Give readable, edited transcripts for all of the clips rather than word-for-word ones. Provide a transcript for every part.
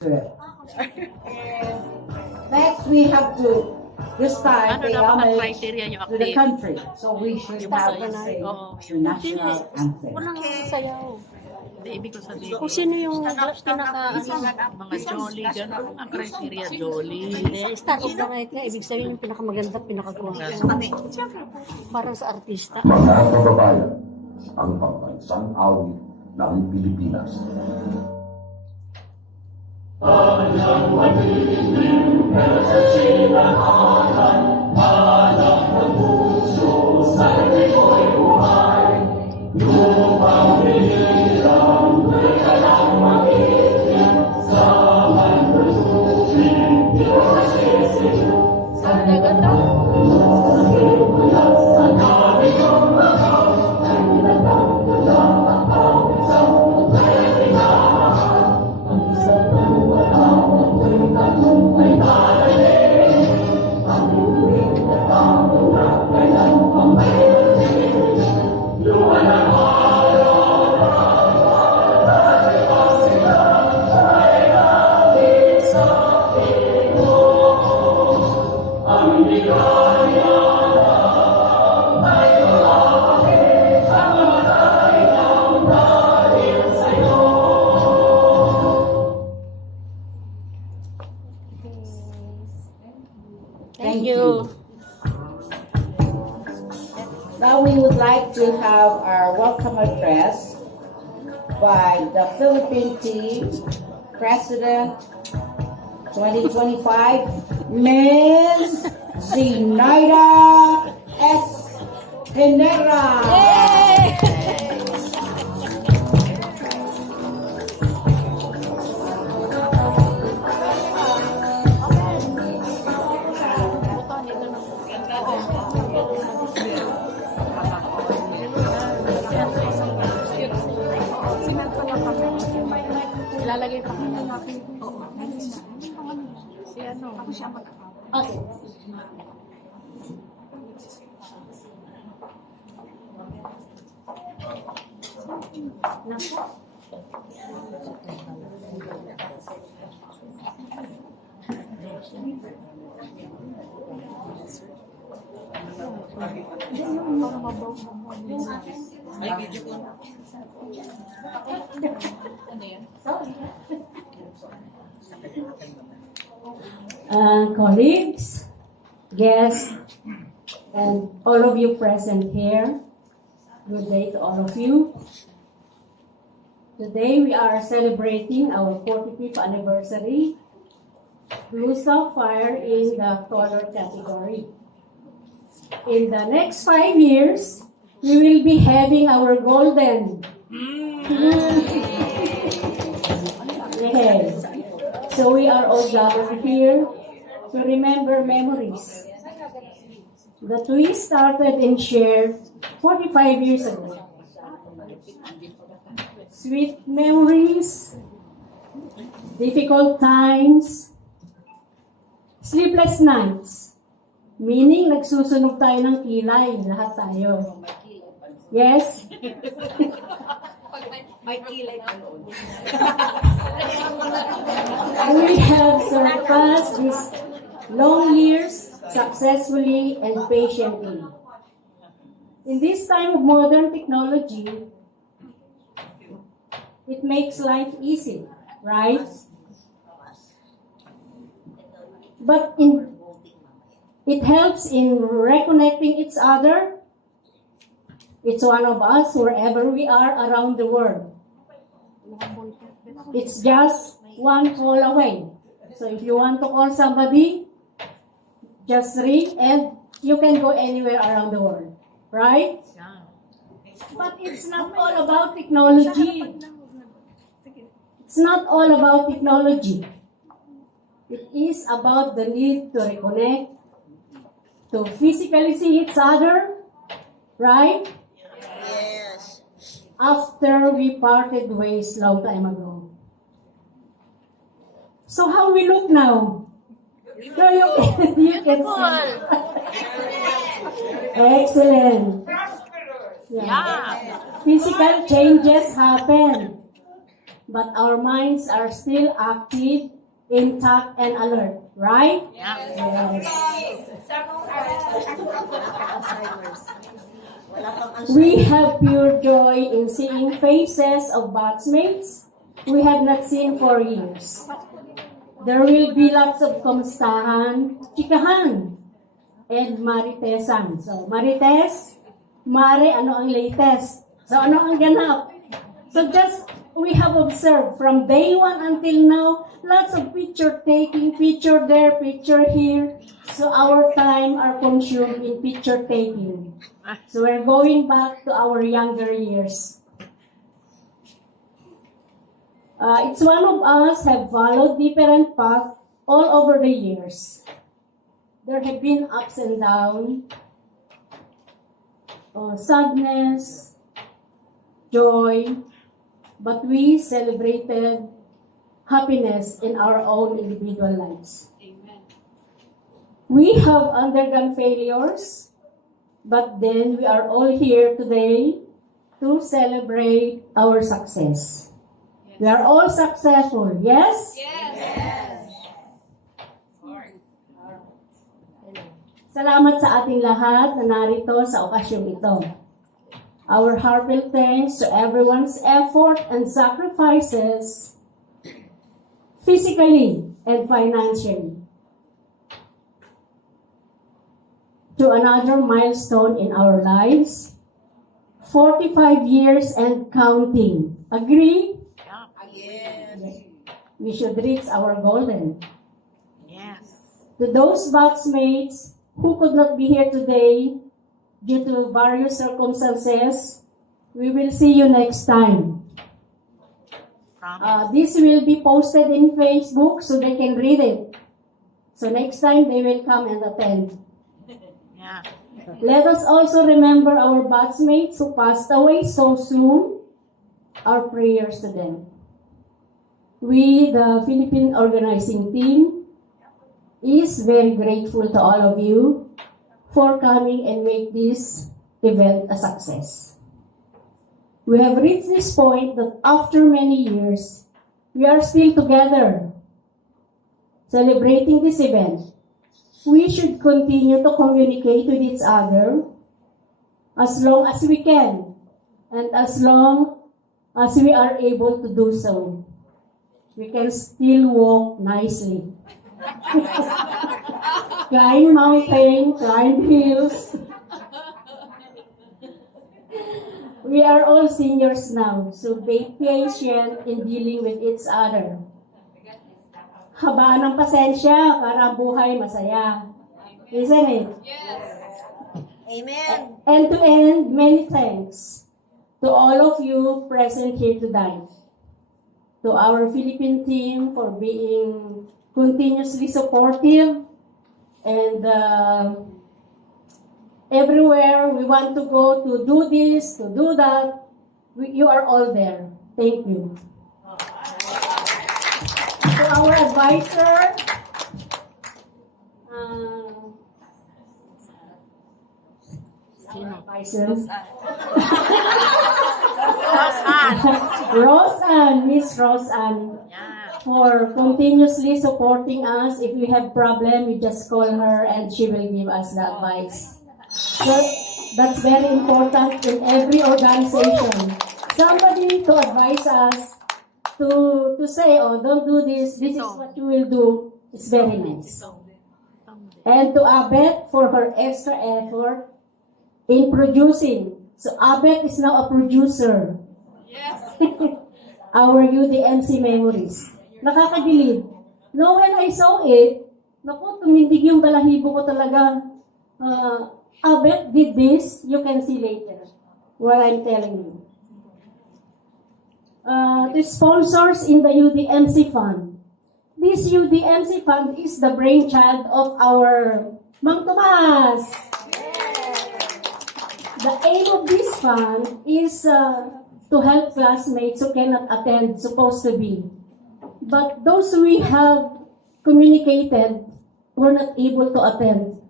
Next, we have to this time pay homage criteria yung to the country. So we should have the national anthem. Walang sayaw. Hindi, ibig ko sabihin. Kung sino yung pinaka, Mga jolly, gano'n ang criteria, jolly. hindi, start of the night nga, ibig sabihin yung pinakamaganda, pinakagwapo. Parang sa artista. Mga kababayan, ang pambansang awit ng Pilipinas. Thank you. Now we would like to have our welcome address by the Philippine team, President 2025, Ms. Zenaida S. Genera. Ilalagay pa kanya natin. Si ano? Ako siya Okay. Colleagues, guests, and all of you present here, good day to all of you. Today we are celebrating our 45th anniversary Blue Sapphire in the color category. In the next 5 years, we will be having our golden. Yes. So we are all gathered here to remember memories that we started and shared 45 years ago. Sweet memories, difficult times, sleepless nights, meaning nagsusunog tayo ng kilay, lahat tayo. Yes? We have surpassed these long years successfully and patiently. In this time of modern technology, it makes life easy, right? But it helps in reconnecting each other. It's one of us wherever we are around the world. It's just one call away. So if you want to call somebody, just ring and you can go anywhere around the world, right? But it's not all about technology. It's not all about technology. It is about the need to reconnect, to physically see each other, right? Yes. After we parted ways long time ago. So how we look now? So you can see. Excellent. Yeah. Physical changes happen. but our minds are still active, intact, and alert, right? Yes. We have pure joy in seeing faces of batchmates we have not seen for years. There will be lots of kamustahan, chikahan, and maritesan. So, Marites, Mare, ano ang latest? So, ano ang ganap? So, just, we have observed from day one until now, lots of picture taking, picture there, picture here. So, our time are consumed in picture taking. So, we're going back to our younger years. It's one of us have followed different paths all over the years. There have been ups and downs, sadness, joy, but we celebrated happiness in our own individual lives. Amen. We have undergone failures, but then we are all here today to celebrate our success. We are all successful, yes? Salamat sa ating lahat na narito sa okasyong ito. Our heartfelt thanks to everyone's effort and sacrifices, physically and financially, to another milestone in our lives, 45 years and counting. Agree? Yes. We should reach our golden. Yes. To those batchmates who could not be here today due to various circumstances, we will see you next time. Promise. This will be posted in Facebook so they can read it. So next time they will come and attend. Yeah. Let us also remember our batchmates who passed away so soon. Our prayers to them. We, the Philippine organizing team, is very grateful to all of you for coming and make this event a success. We have reached this point that after many years, we are still together celebrating this event. We should continue to communicate with each other as long as we can and as long as we are able to do so. We can still walk nicely. Climb mountain, climb hills. We are all seniors now, so be patient in dealing with each other. Habaan ng pasensya para ang buhay masaya. Isn't it? Amen. And to end, many thanks to all of you present here tonight. To our Philippine team for being continuously supportive and everywhere we want to go to do this, to do that, you are all there. Thank you. To our advisor, Roseanne, Miss Roseanne, Yeah. for continuously supporting us. If we have problem, we just call her and she will give us the advice. So that's very important in every organization. Somebody to advise us, to say, oh, don't do this, this is what you will do. It's very nice. And to Abet for her extra effort in producing. So Abet is now a producer. Yes. Our UDMC memories. Nakakabilib. No, when I saw it, naku, tumindig yung balahibo ko talaga. Abet did this. You can see later what I'm telling you. The sponsors in the UDMC Fund. This UDMC Fund is the brainchild of our Mang Tomas. The aim of this fund is to help classmates who cannot attend, supposed to be. But those we have communicated were not able to attend.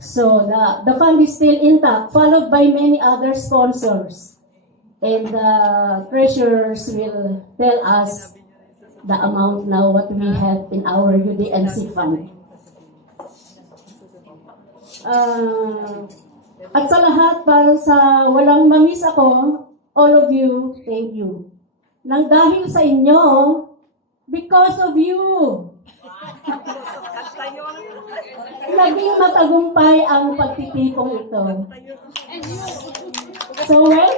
So the fund is still intact, followed by many other sponsors. And the treasurers will tell us the amount now what we have in our UDNC fund. At sa lahat, para sa walang mamiss ako, all of you, thank you. Nang dahil sa inyo, because of you, naging matagumpay ang pagtitipong ito. So, well,